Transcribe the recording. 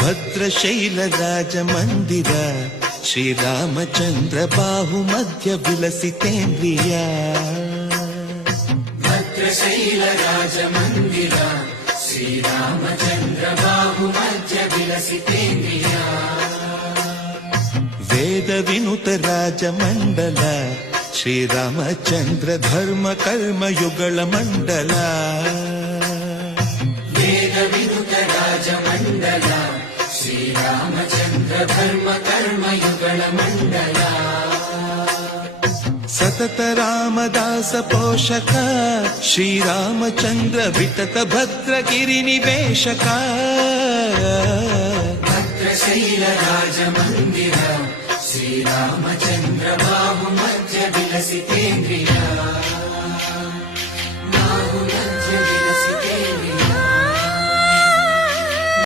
ಭದ್ರಶೈಲ ರಾಜ ಮಂದಿರ ಶ್ರೀರಾಮಚಂದ್ರ ಬಾಹು ಮಧ್ಯ ವಿಲಸಿತೇಂದ್ರಿಯ ಭದ್ರಶೈಲ ರಾಜ ಮಂದಿರ ಶ್ರೀರಾಮಚಂದ್ರ ಬಾಹು ಮಧ್ಯ ವಿಲಸಿತೇಂದ್ರಿಯ ವೇದ ವಿನುತ ರಾಜ ಮಂಡಲ ಶ್ರೀರಾಮಚಂದ್ರ ಧರ್ಮ ಕರ್ಮ ಯುಗಳ ಮಂಡಲ ವೇದ ವಿನುತ ರಾಜ ಮಂಡಲ ಶ್ರೀರಾಮಚಂದ್ರ ಧರ್ಮ ಕರ್ಮ ಯುಗಳ ಮಂಡಲ ಸತತ ರಾಮದಾಸ ಪೋಷಕ ಶ್ರೀರಾಮಚಂದ್ರ ವಿತತ ಭದ್ರಗಿರಿ ನಿವೇಶಕ ಭದ್ರಶೈಲ ರಾಜ ಮಂದಿರ ಶ್ರೀರಾಮಚಂದ್ರ ಬಾಹು ಮಧ್ಯ ವಿಲಸಿತೇಂದ್ರಿಯ